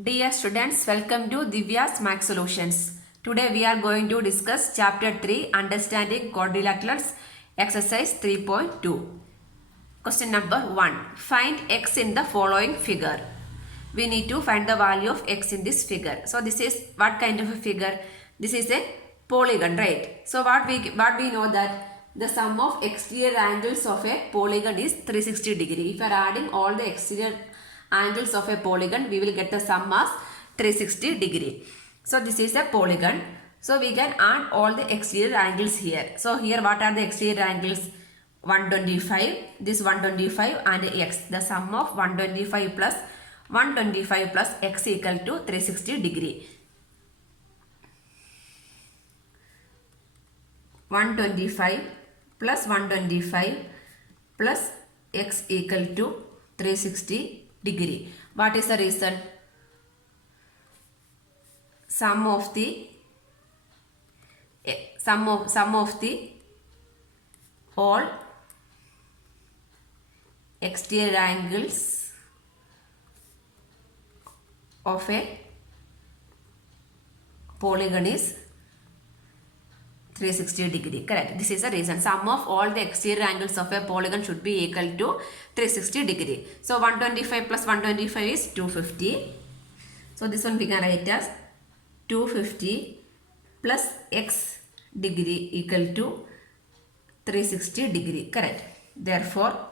Dear students, welcome to Divya's Max Solutions. Today we are going to discuss Chapter 3 Understanding Quadrilaterals Exercise 3.2. Question number 1. Find x in the following figure. We need to find the value of x in this figure. So this is what kind of a figure? This is a polygon, right? So what we know that the sum of exterior angles of a polygon is 360 degree. If you are adding all the exterior angles of a polygon, we will get the sum as 360 degree. So this is a polygon. So we can add all the exterior angles here. So here what are the exterior angles? 125, this 125 and x. The sum of 125 plus 125 plus x equal to 360 degree. 125 plus 125 plus x equal to 360 degree. What is the reason? Sum of the all exterior angles of a polygon is 360 degree. Correct. This is the reason. Sum of all the exterior angles of a polygon should be equal to 360 degree. So 125 plus 125 is 250. So this one we can write as 250 plus x degree equal to 360 degree. Correct. Therefore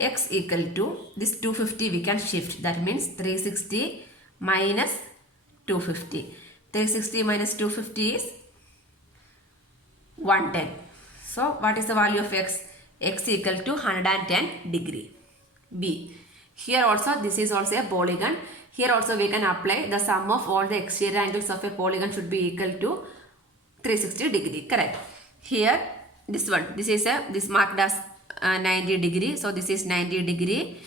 x equal to this 250 we can shift. That means 360 minus 250. 360 minus 250 is 110. So what is the value of x? X equal to 110 degree. B. Here also this is also a polygon. Here also we can apply the sum of all the exterior angles of a polygon should be equal to 360 degree. Correct. Here this one, this marked as 90 degree. So this is 90 degree.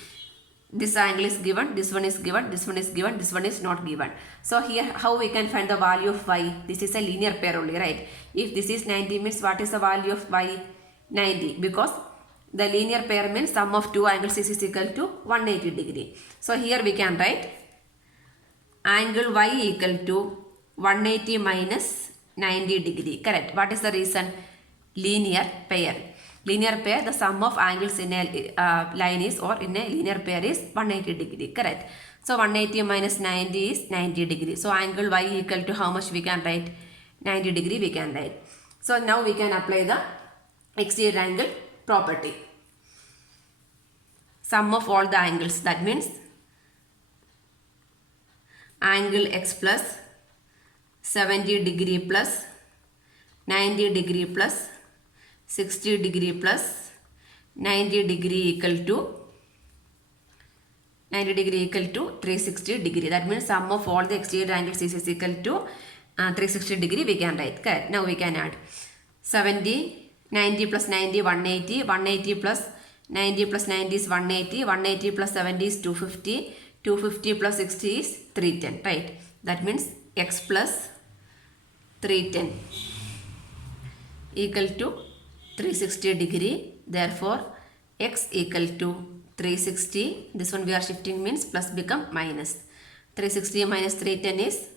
This angle is given, this one is given, this one is given, this one is not given. So here how we can find the value of y? This is a linear pair only, right? If this is 90 means what is the value of y? 90, because the linear pair means sum of two angles is equal to 180 degree. So here we can write angle y equal to 180 minus 90 degree. Correct. What is the reason? Linear pair. Linear pair, the sum of angles in a line is or in a linear pair is 180 degree. Correct. So 180 minus 90 is 90 degree. So angle y equal to how much we can write? 90 degree we can write. So now we can apply the exterior angle property. Sum of all the angles. That means angle x plus 70 degree plus 90 degree plus 60 degree plus 90 degree equal to 360 degree. That means sum of all the exterior angles is equal to 360 degree we can write. Correct. Now we can add 70, 90 plus 90, 180, 180 plus 90 plus 90 is 180, 180 plus 70 is 250, 250 plus 60 is 310, right? That means x plus 310 equal to 360 degree. Therefore x equal to 360, this one we are shifting means plus become minus. 360 minus 310 is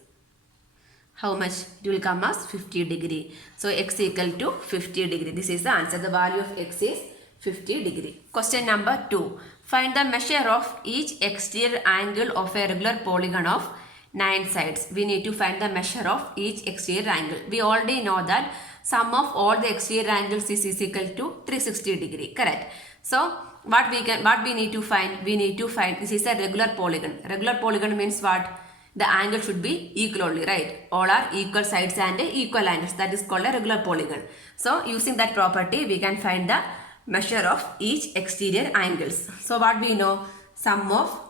how much? It will come as 50 degree. So x equal to 50 degree. This is the answer. The value of x is 50 degree. Question number 2. Find the measure of each exterior angle of a regular polygon of 9 sides. We need to find the measure of each exterior angle. We already know that sum of all the exterior angles is equal to 360 degree. Correct. So what we need to find? We need to find this is a regular polygon. Regular polygon means what? The angle should be equal only, right? All are equal sides and equal angles. That is called a regular polygon. So using that property we can find the measure of each exterior angles. So what we know? Sum of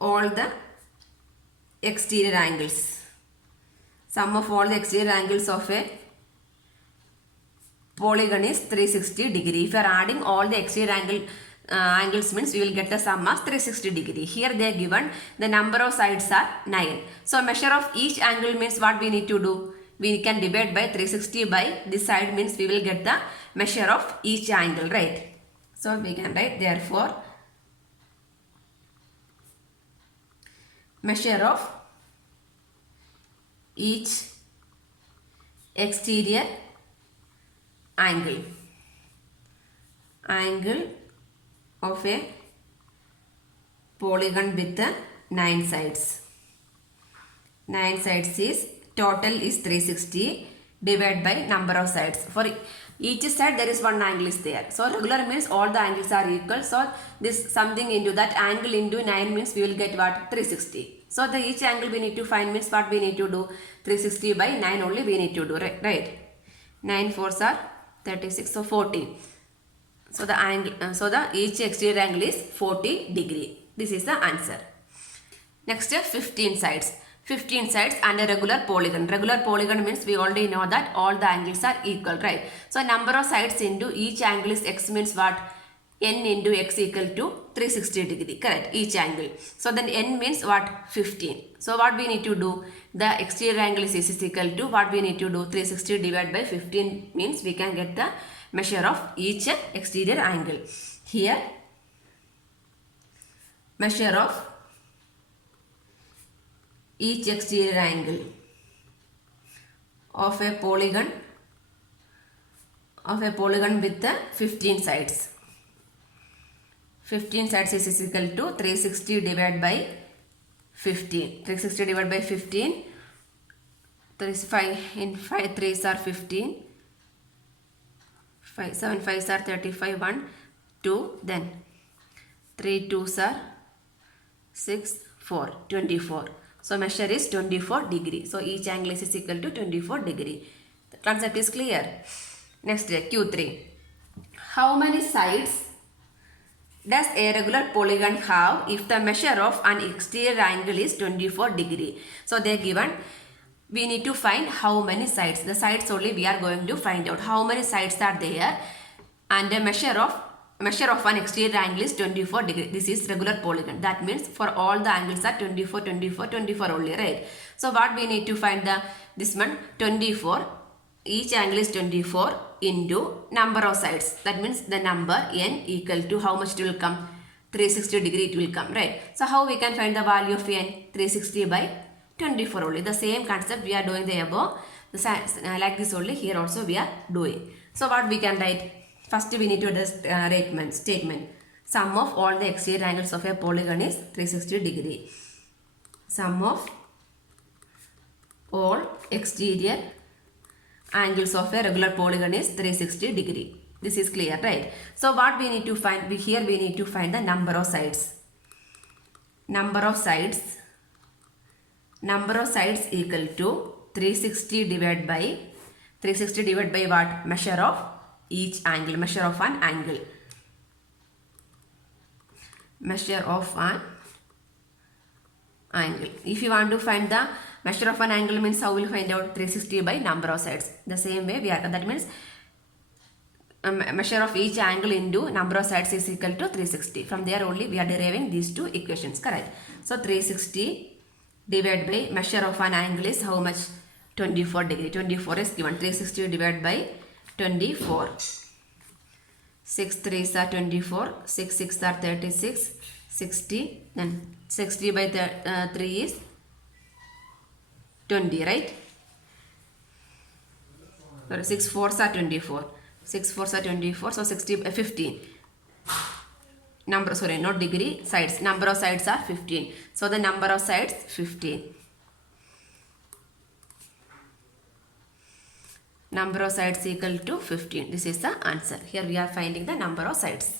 all the exterior angles. Sum of all the exterior angles of a polygon is 360 degree. If you are adding all the exterior angles means we will get the sum as 360 degree. Here they are given the number of sides are 9. So measure of each angle means what we need to do? We can divide by 360 by this side means we will get the measure of each angle, right? So we can write therefore measure of each exterior angle of a polygon with 9 sides. 9 sides is total is 360 divided by number of sides. For each side there is one angle is there. So regular means all the angles are equal. So this something into that angle into 9 means we will get what? 360. So the each angle we need to find means what we need to do? 360 by 9 only we need to do, right? 9 fours are 36, so 40. So the angle, each exterior angle is 40 degree. This is the answer. Next 15 sides. 15 sides and a regular polygon. Regular polygon means we already know that all the angles are equal, right? So number of sides into each angle is x means what? N into x equal to 360 degree, correct? Each angle. So then n means what? 15. So what we need to do? The exterior angle is equal to what we need to do? 360 divided by 15 means we can get the measure of each exterior angle. Here measure of each exterior angle of a polygon with 15 sides. 15 sides is equal to 360 divided by 15. 360 divided by 15. 5 in 5 3s are 15. 5 7 5s are 35. 1 2, then 3 2s are 6 4 24. So measure is 24 degree. So each angle is equal to 24 degree. The concept is clear. Next Q3. How many sides does a regular polygon have if the measure of an exterior angle is 24 degree? So they are given, we need to find how many sides. The sides only we are going to find out. How many sides are there, and the measure of an exterior angle is 24 degree. This is regular polygon. That means for all the angles are 24, 24, 24 only, right? So what we need to find this one 24. Each angle is 24 into number of sides. That means the number n equal to how much it will come? 360 degree it will come, right? So how we can find the value of n? 360 by 24 only. The same concept we are doing the above. Like this only here also we are doing. So what we can write? First we need to write statement. Sum of all the exterior angles of a polygon is 360 degree. Sum of all exterior angles of a regular polygon is 360 degree. This is clear, right? So what we need to find? Here we need to find the number of sides. Number of sides equal to 360 divided by what? Measure of each angle. Measure of an angle. Measure of an angle. If you want to find the measure of an angle means how will find out? 360 by number of sides. The same way we are, that means measure of each angle into number of sides is equal to 360. From there only we are deriving these two equations, correct? So 360 divided by measure of an angle is how much? 24 degree. 24 is given. 360 divided by 24. 6 3s are 24. 6 6 are 36. 60. Then 60 by 3 is 20, right? Sorry, 6 4s are 24. 6 4s are 24. So 60 by 15. Number, sorry, not degree, sides. Number of sides are 15. So the number of sides 15. Number of sides equal to 15. This is the answer. Here we are finding the number of sides.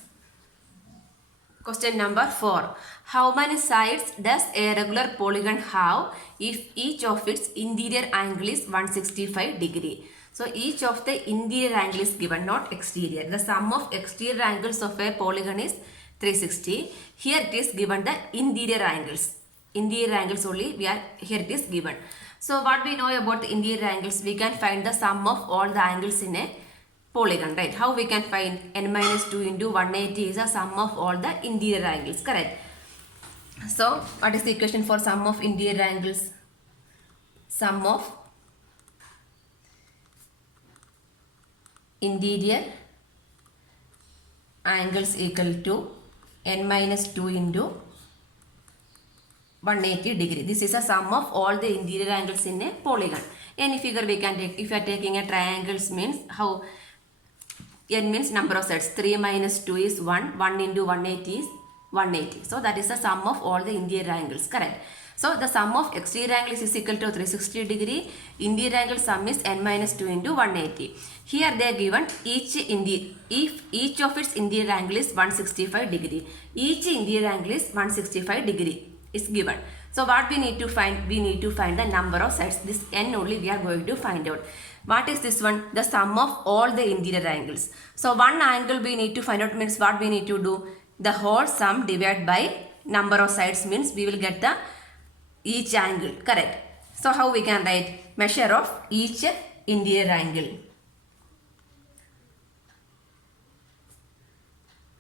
Question number 4. How many sides does a regular polygon have if each of its interior angle is 165 degree? So each of the interior angle is given, not exterior. The sum of exterior angles of a polygon is 360. Here it is given the interior angles. Interior angles only here it is given. So what we know about the interior angles? We can find the sum of all the angles in a polygon, right? How we can find? N minus 2 into 180 is the sum of all the interior angles, correct? So what is the equation for sum of interior angles? Sum of interior angles equal to n minus 2 into 180 degree. This is a sum of all the interior angles in a polygon. Any figure we can take. If you are taking a triangles means how n means number of sides. 3 minus 2 is 1. 1 into 180 is 180. So that is the sum of all the interior angles. Correct. So the sum of exterior angles is equal to 360 degree. Interior angle sum is n minus 2 into 180. Here they are given each of its interior angle is 165 degree. Each interior angle is 165 degree is given. So what we need to find? We need to find the number of sides. This n only we are going to find out. What is this one? The sum of all the interior angles. So one angle we need to find out means what we need to do? The whole sum divided by number of sides means we will get the each angle. Correct. So how we can write? Measure of each interior angle.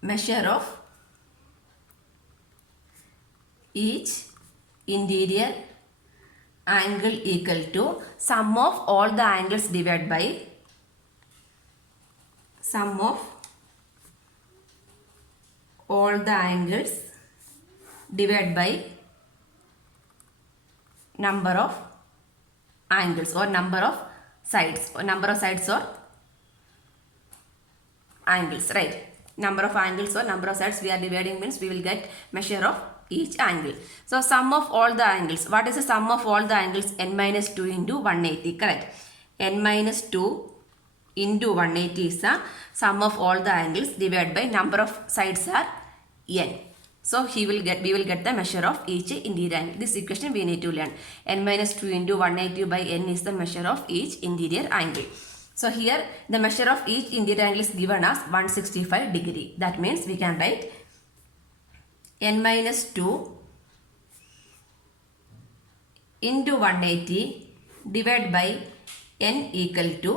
Measure of each interior angle equal to sum of all the angles divided by sum of all the angles divided by number of angles or number of sides or angles, right? Number of angles or number of sides we are dividing means we will get measure of each angle. So sum of all the angles. What is the sum of all the angles? N minus 2 into 180. Correct. N minus 2 into 180 is the sum of all the angles divided by number of sides are n. So we will get the measure of each interior angle. This equation we need to learn. N minus 2 into 180 by n is the measure of each interior angle. So here the measure of each interior angle is given as 165 degree. That means we can write n minus 2 into 180 divided by n equal to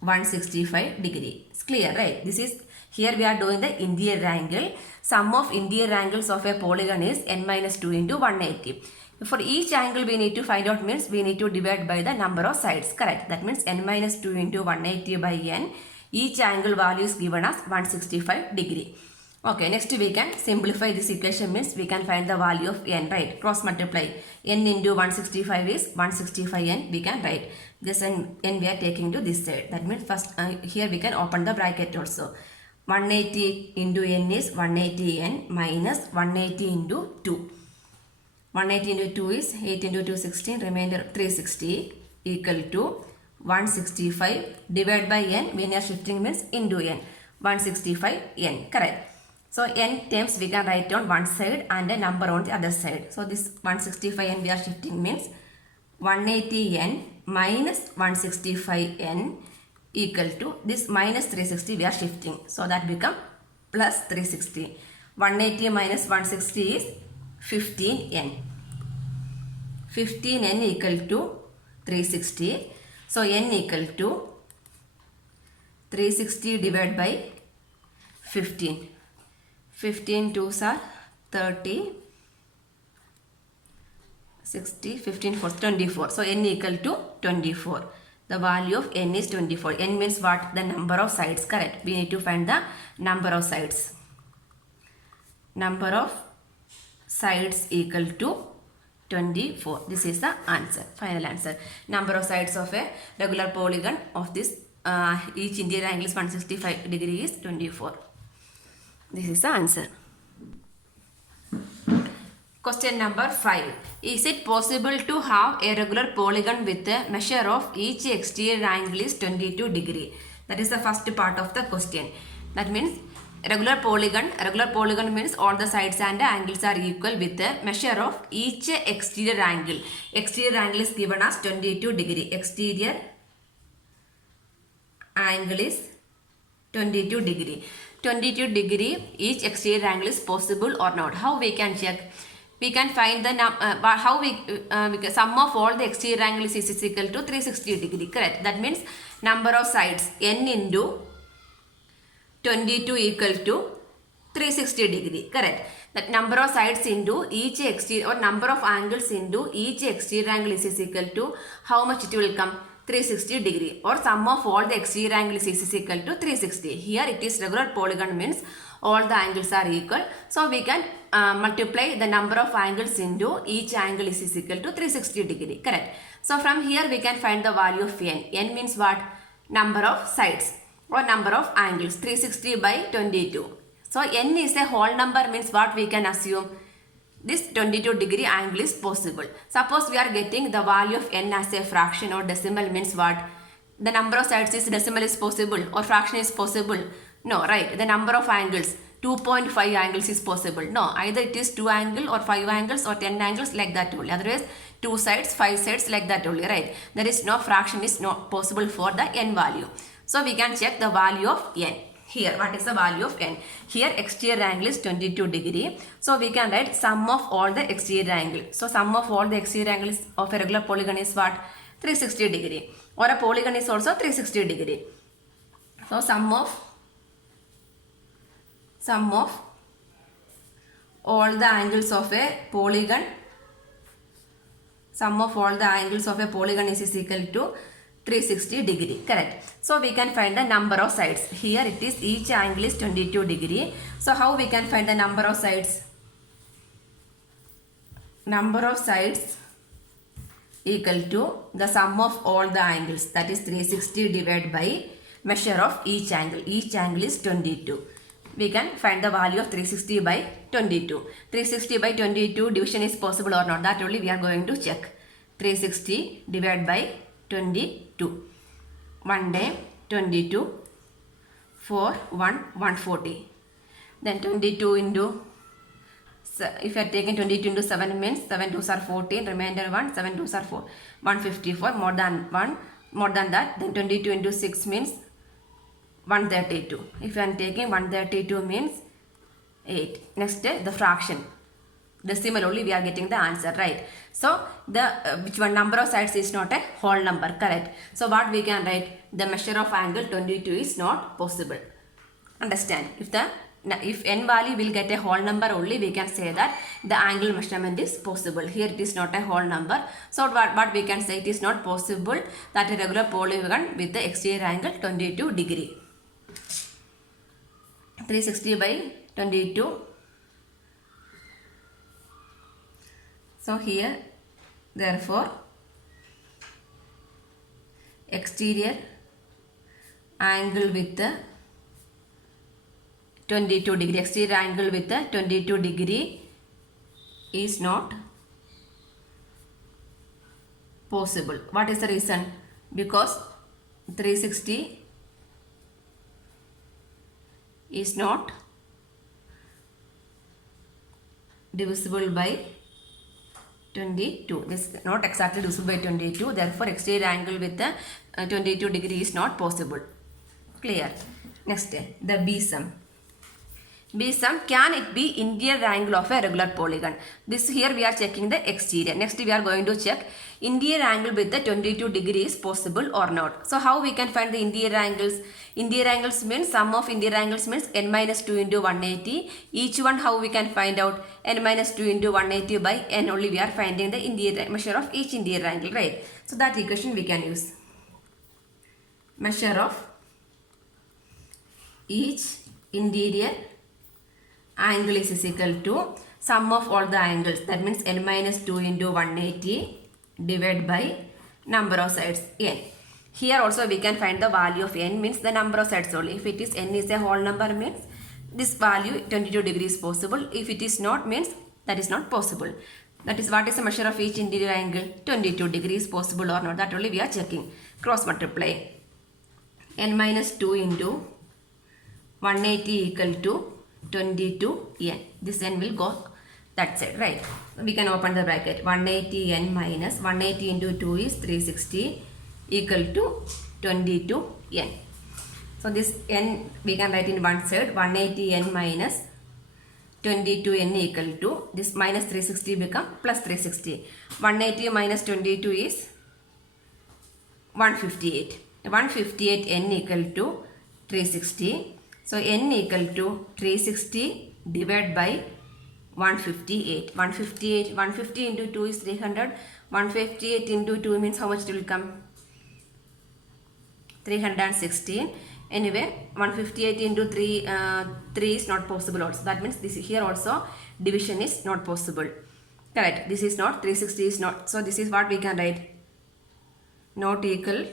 165 degree. It's clear, right? This is here we are doing the interior angle. Sum of interior angles of a polygon is n minus 2 into 180. For each angle we need to find out means we need to divide by the number of sides. Correct. That means n minus 2 into 180 by n. Each angle value is given as 165 degree. Okay, next we can simplify this equation means we can find the value of n, right? Cross multiply. N into 165 is 165n. We can write this n we are taking to this side. That means first here we can open the bracket also. 180 into n is 180n minus 180 into 2. 180 into 2 is 8 into 2 16, remainder 360 equal to 165 divided by n. When you are shifting means into n. 165n. Correct. So n terms we can write on one side and a number on the other side. So this 165n we are shifting means 180n minus 165n equal to this minus 360 we are shifting. So that become plus 360. 180 minus 160 is 15n. 15n equal to 360. So n equal to 360 divided by 15. 15 2s are 30. 60, 15 4, 24. So n equal to 24. The value of n is 24. N means what? The number of sides. Correct. We need to find the number of sides. Number of sides equal to 24. This is the answer. Final answer. Number of sides of a regular polygon of this each interior angle is 165 degree is 24. This is the answer. Question number 5. Is it possible to have a regular polygon with a measure of each exterior angle is 22 degree? That is the first part of the question. That means regular polygon means all the sides and angles are equal with a measure of each exterior angle. Exterior angle is given as 22 degree. Exterior angle is 22 degree. 22 degree each exterior angle is possible or not. How we can check? We can find the sum of all the exterior angles is equal to 360 degree. Correct. That means number of sides n into 22 equal to 360 degree. Correct. That number of sides into each exterior or number of angles into each exterior angle is equal to how much it will come? 360 degree, or sum of all the exterior angles is equal to 360. Here it is regular polygon means all the angles are equal. So we can multiply the number of angles into each angle is equal to 360 degree. Correct. So from here we can find the value of n. N means what? Number of sides or number of angles. 360 by 22. So n is a whole number means what we can assume? This 22 degree angle is possible. Suppose we are getting the value of n as a fraction or decimal means what? The number of sides is decimal is possible or fraction is possible? No, right? The number of angles, 2.5 angles is possible. No, either it is 2 angle or 5 angles or 10 angles like that only. Otherwise, 2 sides, 5 sides like that only, right? There is no fraction is not possible for the n value. So we can check the value of n. Here, what is the value of n? Here, exterior angle is 22 degree. So, we can write sum of all the exterior angle. So, sum of all the exterior angles of a regular polygon is what? 360 degree. Or a polygon is also 360 degree. So, sum of all the angles of a polygon. Sum of all the angles of a polygon is equal to 360 degree. Correct. So we can find the number of sides. Here it is each angle is 22 degree. So how we can find the number of sides? Number of sides equal to the sum of all the angles, that is 360 divided by measure of each angle. Each angle is 22. We can find the value of 360 by 22. 360 by 22 division is possible or not, that only we are going to check. 360 divided by 22. 1 day 22, 4, 1, 140. Then 22 into, if you are taking 22 into 7 means 7 2s are 14, remainder 1, 7 2s are 4, 154, more than that. Then 22 into 6 means 132. If you are taking 132 means 8. Next the fraction. Decimal only we are getting the answer, right? So the which one number of sides is not a whole number, correct? So what we can write? The measure of angle 22 is not possible. Understand? If n value will get a whole number only, we can say that the angle measurement is possible. Here it is not a whole number. So what we can say, it is not possible that a regular polygon with the exterior angle 22 degree. 360 by 22. So here, therefore, exterior angle with the 22 degree, exterior angle with the 22 degree is not possible. What is the reason? Because 360 is not divisible by 22. This is not exactly divisible by 22. Therefore, exterior angle with the 22 degree is not possible. Clear? Next, the B sum. B sum, can it be interior angle of a regular polygon? This here we are checking the exterior. Next we are going to check interior angle with the 22 degree is possible or not. So how we can find the interior angles? Interior angles means sum of interior angles means n minus 2 into 180. Each one how we can find out? N minus 2 into 180 by n only we are finding the interior measure of each interior angle, right? So that equation we can use. Measure of each interior angle is equal to sum of all the angles, that means n minus 2 into 180 divided by number of sides n. Here also we can find the value of n means the number of sides only. If it is n is a whole number means this value 22 degree is possible. If it is not means that is not possible. That is what is the measure of each interior angle? 22 degree is possible or not, that only we are checking. Cross multiply. N minus 2 into 180 equal to 22 n. This n will go that side, right? We can open the bracket. 180 n minus 180 into 2 is 360 equal to 22 n. So this n we can write in one side. 180 n minus 22 n equal to this minus 360 become plus 360. 180 minus 22 is 158. 158 n equal to 360. So n equal to 360 divided by 158. 150 into 2 is 300. 158 into 2 means how much it will come? 316. Anyway, 158 into 3 is not possible also. That means this here also division is not possible. Correct. This is not, 360 is not. So this is what we can write. Not equal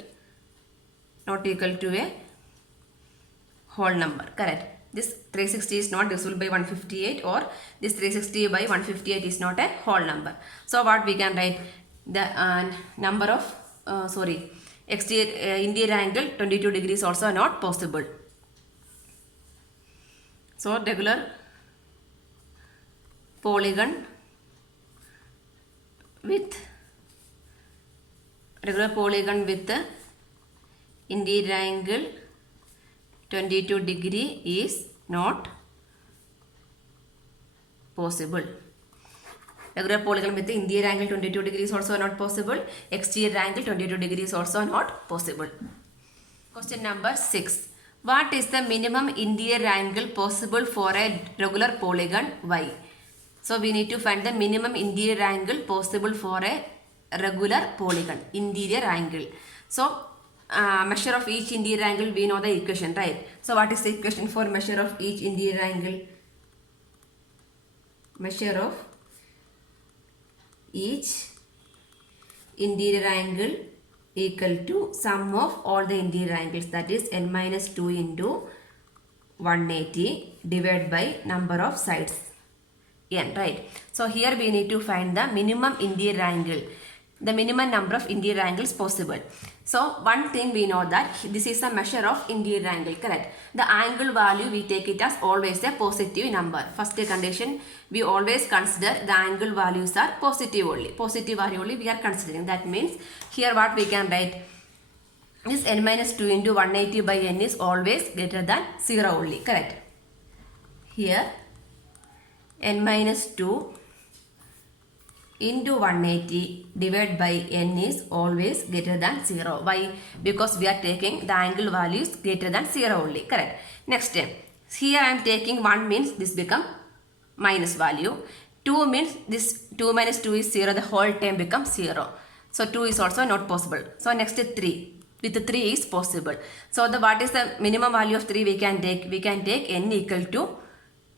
to a whole number. Correct. This 360 is not divisible by 158, or this 360 by 158 is not a whole number. So what we can write? The number of interior angle 22 degrees also not possible. So regular polygon with interior angle 22 degree is not possible. Regular polygon with the interior angle 22 degrees also not possible. Exterior angle 22 degrees also not possible. Question number 6. What is the minimum interior angle possible for a regular polygon Y? So we need to find the minimum interior angle possible for a regular polygon. Interior angle. So measure of each interior angle, we know the equation, right? So what is the equation for measure of each interior angle? Measure of each interior angle equal to sum of all the interior angles, that is n minus 2 into 180 divided by number of sides n, right? So here we need to find the minimum interior angle, the minimum number of interior angles possible. So one thing we know that this is the measure of interior angle, correct? The angle value we take it as always a positive number. First condition, we always consider the angle values are positive only. Positive value only we are considering. That means here what we can write, this n minus 2 into 180 by n is always greater than 0 only, correct? Here n minus 2 into 180 divided by n is always greater than 0. Why? Because we are taking the angle values greater than 0 only, correct? Next step, here I am taking 1 means this become minus value. 2 means this 2 minus 2 is 0, the whole term becomes 0. So 2 is also not possible. So next 3. With 3 is possible. So the what is the minimum value of 3 we can take? We can take n equal to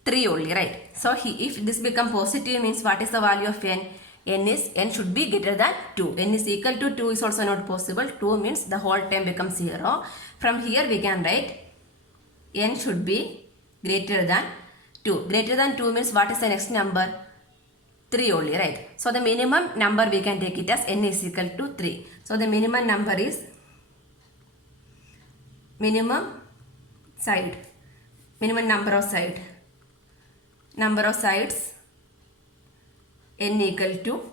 3 only, right? So if this become positive means what is the value of n? N should be greater than 2. N is equal to 2 is also not possible. 2 means the whole term becomes 0. From here we can write n should be greater than 2. Greater than 2 means what is the next number? 3 only, right? So the minimum number we can take it as n is equal to 3. So the minimum number is minimum number of sides n equal to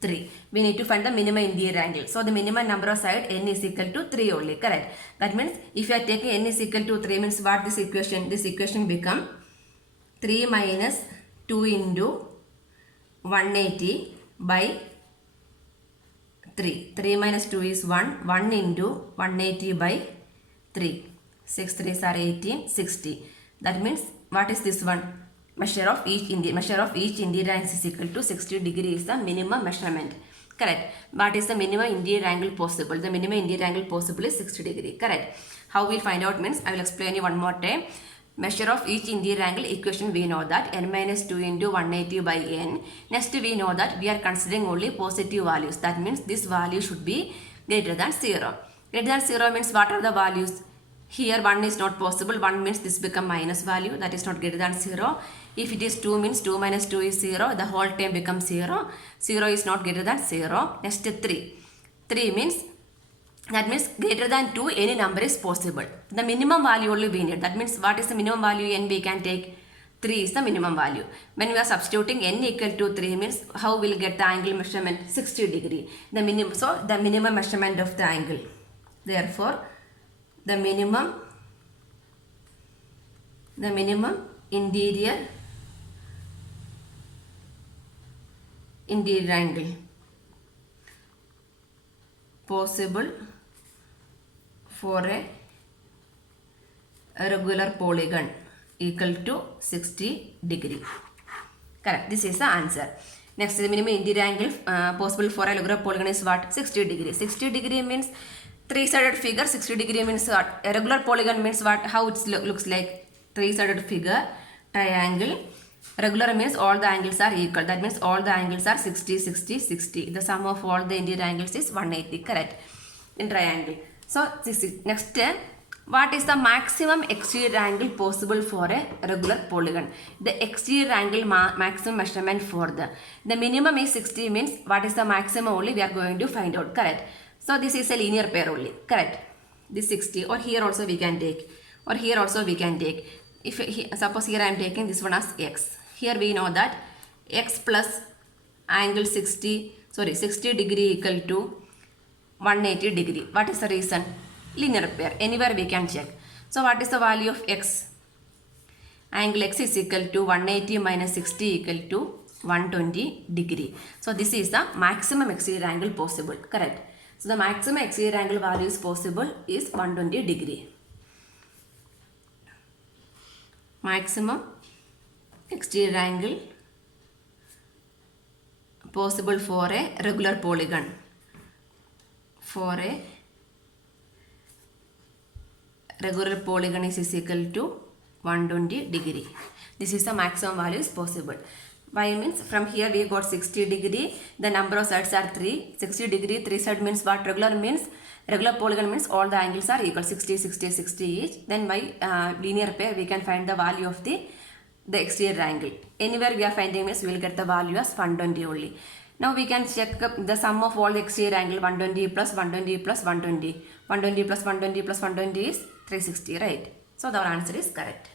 3. We need to find the minimum interior angle. So the minimum number of side n is equal to 3 only, correct? That means if you are taking n is equal to 3 means what this equation? This equation become 3 minus 2 into 180 by 3. 3 minus 2 is 1. 1 into 180 by 3. 6 3s are 18, 60. That means what is this one? Measure of each interior angle is equal to 60 degree is the minimum measurement, correct? What is the minimum interior angle possible? The minimum interior angle possible is 60 degree, correct? How we find out means I will explain you one more time. Measure of each interior angle equation we know that n minus 2 into 180 by n. Next we know that we are considering only positive values. That means this value should be greater than 0. Greater than 0 means what are the values? Here 1 is not possible. 1 means this become minus value, that is not greater than 0. If it is 2 means 2 minus 2 is 0. The whole term becomes 0. 0 is not greater than 0. Next 3. 3 means, that means greater than 2 any number is possible. The minimum value only we need. That means what is the minimum value n we can take? 3 is the minimum value. When we are substituting n equal to 3 means how we will get the angle measurement? 60 degree. The minimum, so the minimum measurement of the angle. Therefore, the minimum interior angle possible for a regular polygon equal to 60 degree. Correct. This is the answer. Next, the minimum interior angle possible for a regular polygon is what? 60 degree. 60 degree means Three-sided figure 60 degree means what? A regular polygon means what? How it looks like? Three-sided figure, triangle. Regular means all the angles are equal. That means all the angles are 60, 60, 60. The sum of all the interior angles is 180. Correct. In triangle. So this is next. What is the maximum exterior angle possible for a regular polygon? The exterior angle maximum measurement for the minimum is 60 means what is the maximum only we are going to find out. Correct. So this is a linear pair only. Correct. This 60 or here also we can take or here also we can take. If suppose here I am taking this one as x. Here we know that x plus angle 60 degree equal to 180 degree. What is the reason? Linear pair. Anywhere we can check. So what is the value of x? Angle x is equal to 180 minus 60 equal to 120 degree. So this is the maximum exterior angle possible. Correct. So the maximum exterior angle value is possible is 120 degree. Maximum exterior angle possible for a regular polygon. For a regular polygon is equal to 120 degree. This is the maximum value is possible. Why means from here we got 60 degree. The number of sides are 3. 60 degree, 3 side means what? Regular polygon means all the angles are equal. 60, 60, 60 each. Then by linear pair we can find the value of the exterior angle. Anywhere we are finding means we will get the value as 120 only. Now we can check the sum of all the exterior angle 120 plus 120 plus 120. 120 plus 120 plus 120 is 360, right? So the answer is correct.